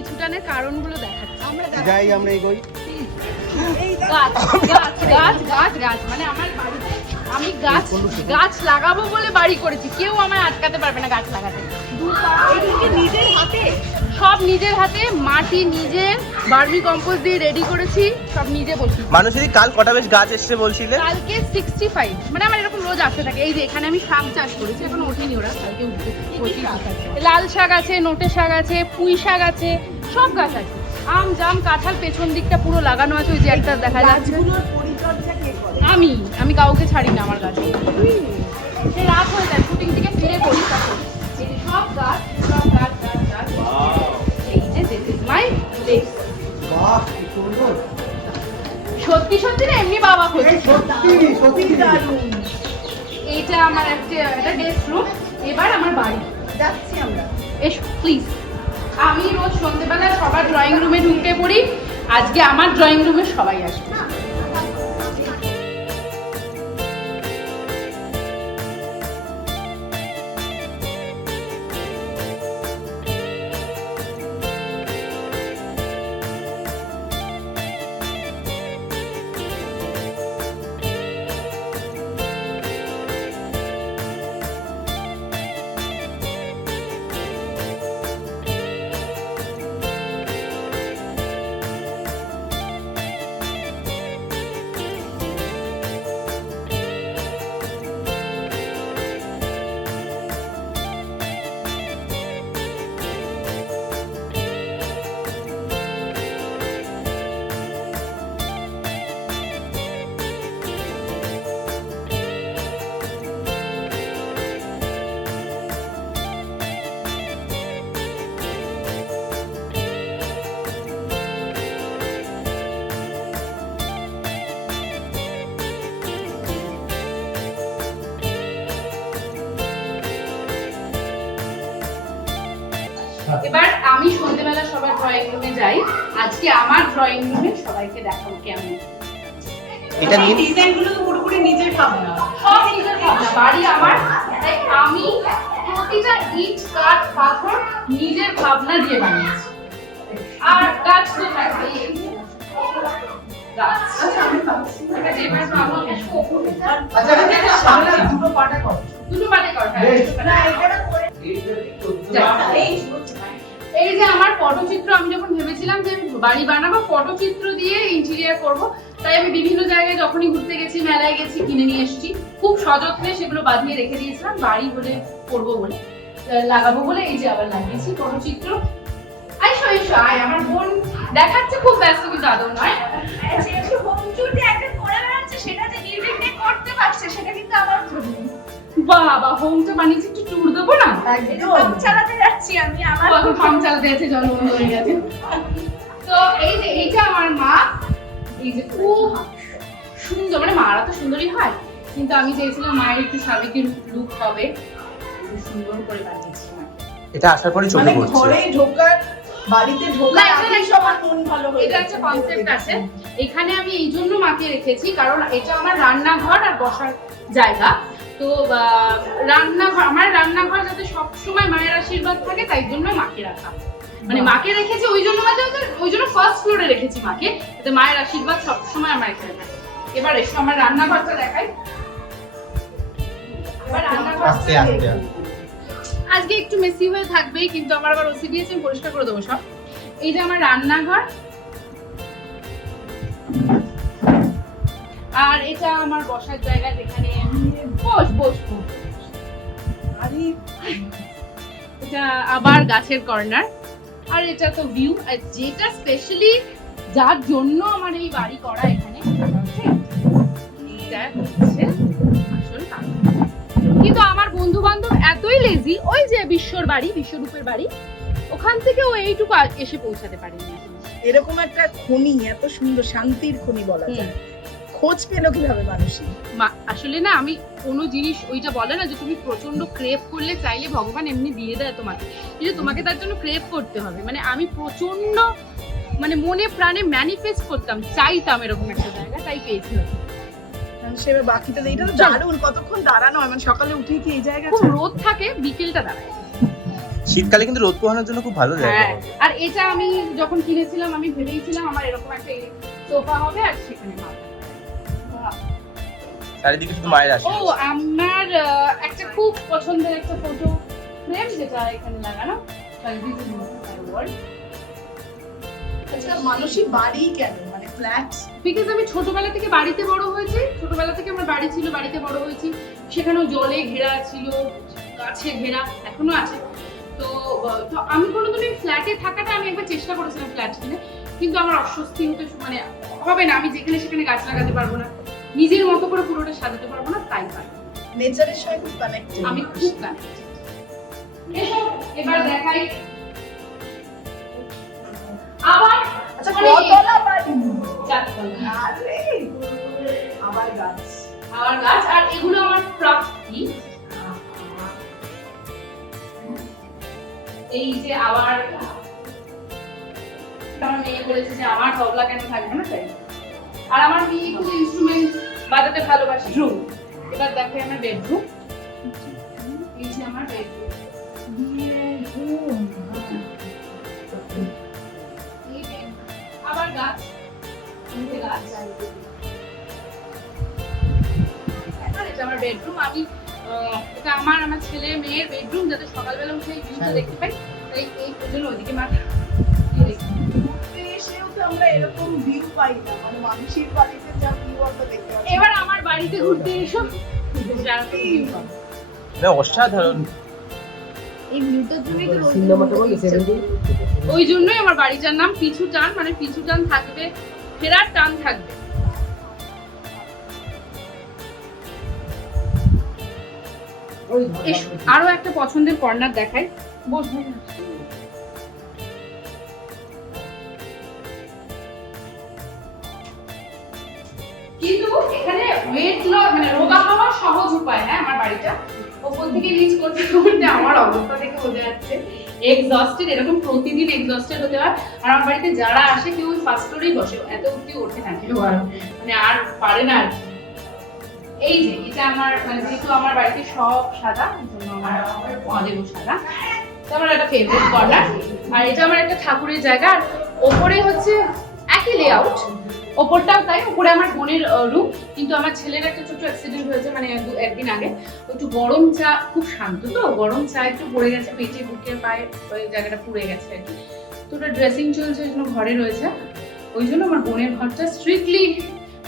পিছুটানের কারণগুলো দেখাচ্ছি। আমরা এগোই। গাছ মানে আমার বাড়িতে আমি গাছ লাগাবো বলে বাড়ি করেছি, কেউ আমায় আটকাতে পারবে না গাছ লাগাতে। নিজের হাতে সব নিজের হাতে, মাটি নিজের, ভার্মি কম্পোস্ট দিয়ে রেডি করেছি, সব নিজে বসি। মানুষেরই কাল কটা বেশ গাছ এসছে বলছিলে? কালকে 65, মানে আমার এরকম রোজ আসতে থাকে। এই যে এখানে আমি শাক চাষ করেছি, এখন ওঠেনি, ওরা কালকে উঠবে। লাল শাক আছে, নোটে শাক আছে, পুঁই শাক আছে, সব গাছ আছে। আম জাম কাঁঠাল পেছন দিকটা পুরো লাগানো আছে, ওই যে একটা দেখা যাচ্ছে। আমি কাউকে ছাড়ি না আমার গাছে। সে রাত হয়ে যায়, শুটিং থেকে ফিরে করি তখন। এই যে সব গাছ গাছ। এই যে দিস ইজ মাই প্লেস। সত্যি সত্যি না এমনি বাবা হচ্ছে। এইটা আমার একটা গেস্ট রুম। এবার আমার বাড়ি যাচ্ছি আমরা। এসো প্লিজ। আমি রোজ সন্ধ্যেবেলা সবার ড্রয়িং রুমে ঢুকে পড়ি, আজকে আমার ড্রয়িং রুমে সবাই আসবে। এবার আমি সন্ধ্যেবেলা সবার ড্রয়িং রুমে যাই, আজকে আমার ড্রয়িং রুমে সবাইকে দেখাবো কেমন। এটা নিয়ে ডিজাইনগুলো তো পুরোপুরি নিজের ভাবনা, সব নিজের ভাবনা, বাড়ি আমার, তাই আমি প্রতিটা ইট কাঠ পাথর নিজের ভাবনা দিয়ে বানিয়েছি। আর গাছ তো থাকবেই, গাছ। এটা যেবার ভাবো দুটো পাটা কর। দুটো পাটে কর। এই যে আমার পটচিত্র, আমি যখন ভেবেছিলাম যে আমি বাড়ি বানাবো পটচিত্র দিয়ে ইন্টেরিয়র করব, তাই আমি বিভিন্ন জায়গায় যখনই ঘুরতে গেছি, মেলায় গেছি, কিনে নিয়ে এসেছি। খুব সযত্নে সেগুলো বাঁধিয়ে রেখে দিয়েছিলাম, বাড়ি হলে করবো বলে, লাগাবো বলে। এই যে আবার লাগিয়েছি পটচিত্র। আইসো এসো, আয়। আমার বোন দেখাচ্ছে খুব ব্যস্ত, কিন্তু আদৌ নয়। সেটা যে নির্বিঘ্নে করতে পারছে সেটা কিন্তু আমার বাবা, হোমটা বানিয়েছি, একটু ট্যুর দেবো না? একদম চালাতে যাচ্ছি আমি। আমার এখন ফার্ম চালাতে গেছে, জল বন্ধ হয়ে গেছে। তো এই যে এইটা আমার মা, এই যে খুব সুন্দর, মানে মারা তো সুন্দরই হয়, কিন্তু আমি চেয়েছিলাম মায়ের একটু সাবেকি লুক হবে, সুন্দর করে বানিয়েছি। এটা আসার পরে চোখে পড়ছে। ঘরে ঢোকার, বাড়িতে ঢোকার আগেই সবার মন ভালো হয়ে এটা একটা কনসেপ্ট আছে এখানে। আমি এই জন্য মাকে রেখেছি কারণ এটা আমার রান্নাঘর আর বসার জায়গা। তো রান্নাঘর, আমার রান্নাঘর যাতে সবসময় মায়ের আশীর্বাদ থাকে, তাই জন্য মাকে রাখা। মানে মাকে রেখেছি ওই জন্য, ওই জন্য ফার্স্ট ফ্লোরে রেখেছি মাকে, যাতে মায়ের আশীর্বাদ সবসময় আমার এখানে থাকে। এবার এসো আমার রান্নাঘরটা দেখাই। এবার রান্নাঘর আজকে একটু মেসি হয়ে থাকবেই, কিন্তু আমার আবার ওসিডি আছে, আমি পরিষ্কার করে দেবো সব। এই যে আমার রান্নাঘর, আর এটা আমার বসার জায়গা, যেখানে বসবো। এটা আবার গাছের কর্নার, আর এটা তো ভিউ। আর যেটা স্পেশালি যার জন্য আমার এই বাড়ি করা এখানে, এটা হচ্ছে আসল কারণ। কিন্তু আমার বন্ধু বান্ধব এতই লেজি, ওই যে বিশ্বর বাড়ি, বিশ্বরূপের বাড়ি, ওখান থেকে ও এইটুকু এসে পৌঁছাতে পারেনি। এরকম একটা খনি, এত সুন্দর শান্তির খনি বলা যায়, খোঁজ পেলো কিভাবে মানুষই? আসলে না, আমি কোনো জিনিস, ওইটা বলে না যে তুমি প্রচন্ড ক্রেভ করলে চাইলে ভগবান এমনি দিয়ে দেয় তোমাকে, কিন্তু তোমাকে তার জন্য ক্রেভ করতে হবে। মানে আমি প্রচন্ড, মানে মনে প্রাণে ম্যানিফেস্ট করতাম, চাইতাম এরকম একটা জায়গা, তাই পেয়েছিলাম। সেটা বাকিটা এইটা তো দারুণ, কতক্ষণ দাঁড়ানো হয়, মানে সকালে উঠে কি এই জায়গা খুব রোদ থাকে, বিকেলটা দাঁড়ায়। শীতকালে কিন্তু রোদ পোহানোর জন্য খুব ভালো জায়গা হ্যাঁ, আর এটা আমি যখন কিনেছিলাম আমি ভেবেইছিলাম আমার এরকম একটা সোফা হবে আর সেখানে মা। চারিদিকে শুধু মায়ের ও আশীর্বাদ। আমার একটা খুব পছন্দের একটা ফটো ফ্রেম যেটা এখানে লাগানো। আচ্ছা, মানুষই বাড়ি কেন, মানে ফ্ল্যাট? বিকজ আমি ছোটবেলা থেকে বাড়িতে বড় হয়েছি, ছোটবেলা থেকে আমার বাড়ি ছিল, বাড়িতে বড় হয়েছি, সেখানেও জলে ঘেরা ছিল, গাছে ঘেরা, এখনো আছে। তো তো আমি কোনোদিনই ফ্ল্যাটে থাকাটা আমি একবার চেষ্টা করেছিলাম ফ্ল্যাট কিনে, কিন্তু আমার অস্বস্তি হতে মানে হবে না, আমি যেখানে সেখানে গাছ লাগাতে পারবো না, নিজের মতো করে পুরোটা সাজাতে পারবো না, তাই পারি। নেচারের সঙ্গে খুব কানেক্টেড। আমি খুব কানেক্টেড। এবার দেখাই আবার। আচ্ছা, কতলা বাড়ি? চারতলা। আরে আবার গাছ। আমার গাছ, আর এগুলো আমার প্রাপ্তি। এই যে আবার আমার মেয়ে বলেছে যে আমার তবলা কেন থাকবে না, তাই। আর আমার মেয়ে খুব ইনস্ট্রুমেন্ট বাজাতে ভালোবাসে। রুম, এবার দেখো আমার বেডরুম। এই যে আমার বেডরুম, আবার গাছ, গাছ। এটা আমার বেডরুম। আমি এটা আমার ছেলে মেয়ের বেডরুম, যাতে সকালবেলা উঠে এই ভিউটা দেখতে পাই, তাই এই জন্য ওইদিকে মা ঘুরতে এসেও তো আমরা এরকম ভিউ পাই না, মানে মানুষের বাড়িতে যা ভিউ আমরা দেখতে পাচ্ছি। এবার আমার বাড়িতে ঘুরতে এসো, অসাধারণ। এই ভিউটার জন্যই তো ওই জন্যই আমার বাড়িটার নাম পিছু টান, মানে পিছু টান থাকবে, ফেরার টান থাকবে। আরো একটা পছন্দের কর্নার দেখাই, বসবে না। কিন্তু এখানে ওয়েট মানে রোগা হওয়ার সহজ উপায়, হ্যাঁ। আমার বাড়িটা ওপর থেকে নিচ করতে করতে আমার অবস্থা দেখে বোঝা যাচ্ছে এক্সস্টেড, এরকম প্রতিদিন এক্সস্টেড হতে হয়। আর আমার বাড়িতে যারা আসে কেউ ফার্স্ট ফ্লোরেই বসে, এত অব্দি ওঠে না কেউ, আর মানে আর পারে না আর কি। এই যে এটা আমার মানে যেহেতু আমার বাড়িতে সব সাদা, জন্য আমার মহাদেবও সাদা, তো আমার একটা ফেভারিট কর্নার। আর এটা আমার একটা ঠাকুরের জায়গা, আর ওপরে হচ্ছে একই লেআউট, ওপরটাও তাই। ওপরে আমার বোনের রুম, কিন্তু আমার ছেলের একটা ছোট অ্যাক্সিডেন্ট হয়েছে মানে একদিন আগে। একটু গরম চা, খুব শান্ত তো, গরম চা একটু পড়ে গেছে পেটে, বুকে, পায়ে, ওই জায়গাটা পুড়ে গেছে আর কি। তো ওটা ড্রেসিং চলছে, ওই জন্য ঘরে রয়েছে। ওই জন্য আমার বোনের ঘরটা স্ট্রিক্টলি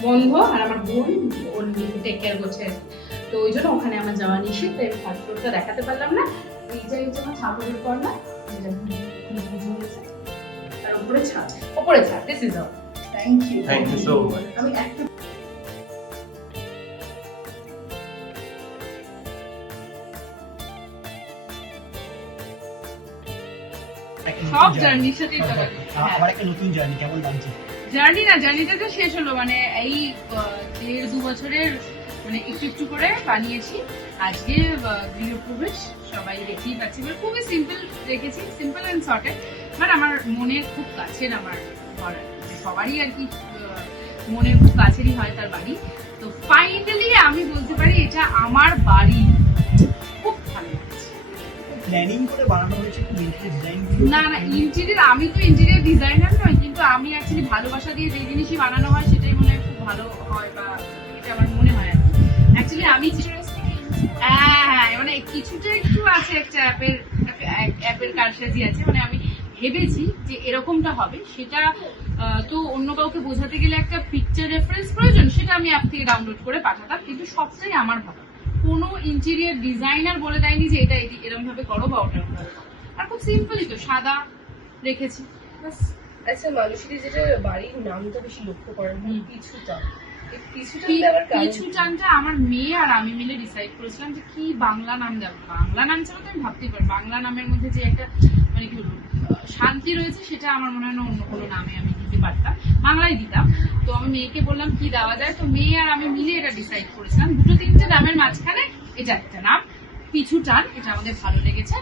বন্ধ, আর আমার বোন ওর টেক কেয়ার করছে। তো ওই জন্য ওখানে আমার যাওয়া নিষেধ, তাই ফার্স্ট ফ্লোরটা দেখাতে পারলাম না। এইটাই হচ্ছে আমার ঠাকুরের কর্নার, আর উপরে ছাদ, উপরে ছাদ। This is all. Thank you so much. আমি একটা সব জার্নির সাথে আমার একটা নতুন জার্নি কেমন লাগছে? জার্নিটা তো শেষ হলো, মানে এই 1.5-2 বছরের মানে একটু একটু করে বানিয়েছি। আজকে গৃহপ্রবেশ, সবাই দেখতেই পাচ্ছি, মানে খুবই সিম্পল রেখেছি, সিম্পল অ্যান্ড শর্টেড। বাট আমার মনের খুব কাছের আমার ঘর, সবারই আর কি মনের খুব কাছেরই হয় তার বাড়ি। তো ফাইনালি আমি বলতে পারি এটা আমার বাড়ি, খুব ভালো লাগছে। প্ল্যানিং করে বানানো হয়েছে ইন্টেরিয়র ডিজাইন? না না, ইন্টেরিয়র, আমি তো ইন্টেরিয়র ডিজাইনার নই, কিন্তু আমি অ্যাকচুয়ালি ভালোবাসা দিয়ে যে জিনিসই বানানো হয় সেটাই মনে হয় খুব ভালো হয়, বা এটা আমার মনে হয় আর কি। অ্যাকচুয়ালি আমি হ্যাঁ মানে কিছুটা একটু আছে, একটা অ্যাপের কারসাজি আছে, মানে আমি ভেবেছি যে এরকমটা হবে, সেটা তো অন্য কাউকে বোঝাতে গেলে একটা পিকচার রেফারেন্স প্রয়োজন, সেটা আমি অ্যাপ থেকে ডাউনলোড করে পাঠাতাম, কিন্তু সবটাই আমার ভালো। কোনো ইন্টেরিয়র ডিজাইনার বলে দেয়নি যে এটা এরকম ভাবে করো বা ওটা করো, আর খুব সিম্পলই তো সাদা রেখেছি বাস। আচ্ছা, মানুষের যেটা বাড়ির নামটা বেশি লক্ষ্য করেন, কিছুটা পিছু টানটা আমার মেয়ে আর আমি মিলে ডিসাইড করেছিলাম যে কি বাংলা নাম দেবো। বাংলা নাম ছাড়া তো আমি ভাবতেই পারি, বাংলা নামের মধ্যে যে একটা মানে কি বলবো শান্তি রয়েছে, সেটা আমার মনে হয় না অন্য কোনো নামে আমি দিতে পারতাম, বাংলায় দিতাম। তো আমি মেয়েকে বললাম কি দেওয়া যায়, তো মেয়ে আর আমি মিলে এটা ডিসাইড করেছিলাম। 2-3টে নামের মাঝখানে এটা একটা নাম, পিছু টান, এটা আমাদের ভালো লেগেছে।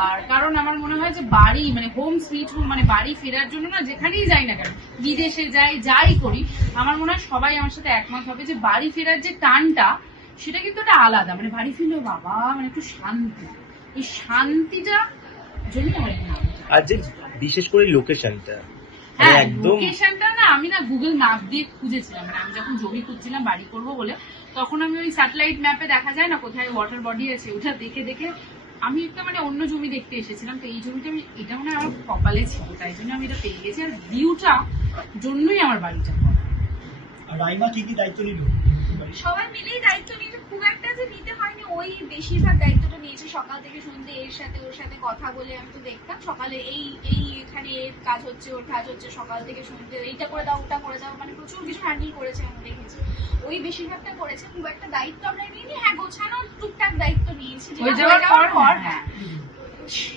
আর কারণ আমার মনে হয় যে বাড়ি মানে হোম সুইট হোম, মানে বাড়ি ফেরার জন্য না, যেখানেই যাই না কেন, বিদেশে যাই, যাই করি, আমার মনে হয় সবাই আমার সাথে একমত হবে যে বাড়ি ফেরার যে টানটা, সেটা কিন্তু একটা আলাদা। মানে বাড়ি ফিরলেও বাবা মানে একটু শান্তি, এই শান্তিটা জন্যই আমার এই নাম। আর যে বিশেষ করে লোকেশনটা হ্যাঁ, একদম লোকেশনটা না আমি না গুগল ম্যাপ দিয়ে খুঁজেছিলাম, মানে আমি যখন জমি খুঁজছিলাম বাড়ি করবো বলে, তখন আমি ওই স্যাটেলাইট ম্যাপে দেখা যায় না কোথায় ওয়াটার বডি আছে, ওটা দেখে দেখে আমি একটা মানে অন্য জমি দেখতে এসেছিলাম। তো এই জমিটা আমি, এটা মানে আমার কপালে ছিল, তাই জন্য আমি এটা পেয়ে গেছি। আর ভিউটা জন্যই আমার বাড়িটা। আর রাইমা কি কি দায়িত্ব নিল? সবাই মিলেই দায়িত্ব নিয়েছে, খুব একটা যে নিতে হয়নি, ওই বেশিরভাগ দায়িত্বটা নিয়েছে। সকাল থেকে সন্ধ্যে এর সাথে ওর সাথে কথা বলে আমি তো দেখতাম সকালে এই এখানে এর কাজ হচ্ছে, ওর কাজ হচ্ছে, সকাল থেকে সন্ধ্যে এইটা করে দাও ওটা করে দাও, মানে প্রচুর কিছু হ্যান্ডেল করেছে আমি দেখেছি। ওই বেশিরভাগটা করেছে, খুব একটা দায়িত্ব আমরা নিইনি। হ্যাঁ, গোছানোর টুকটাক দায়িত্ব নিয়েছি, যেটা হয়ে যাওয়ার পর হ্যাঁ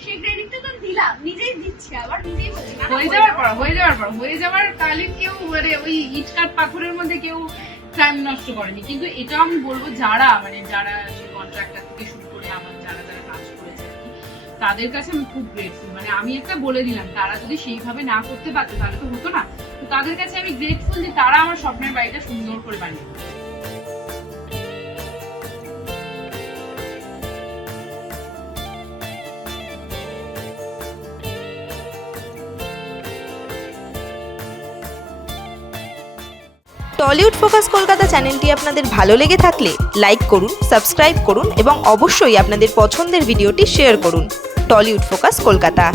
সেই ক্রেডিটটা তো দিলাম, নিজেই দিচ্ছি, আবার নিজেই বলছি না, হয়ে যাওয়ার কালে কেউ মানে ওই ইট কাঠ পাথরের মধ্যে কেউ টাইম নষ্ট করেনি। কিন্তু এটা আমি বলবো যারা কন্ট্রাক্টর থেকে শুরু করে আমার যারা কাজ করেছে তাদের কাছে আমি খুব গ্রেটফুল। মানে আমি একটা বলে দিলাম, তারা যদি সেইভাবে না করতে পারতো তাহলে তো হতো না। তো তাদের কাছে আমি গ্রেটফুল যে তারা আমার স্বপ্নের বাড়িটা সুন্দর করে বানিয়ে দিল। টলিউড ফোকাস কলকাতা চ্যানেলটি আপনাদের ভালো লেগে থাকলে লাইক করুন, সাবস্ক্রাইব করুন এবং অবশ্যই আপনাদের পছন্দের ভিডিওটি শেয়ার করুন। Tollywood focus Kolkata.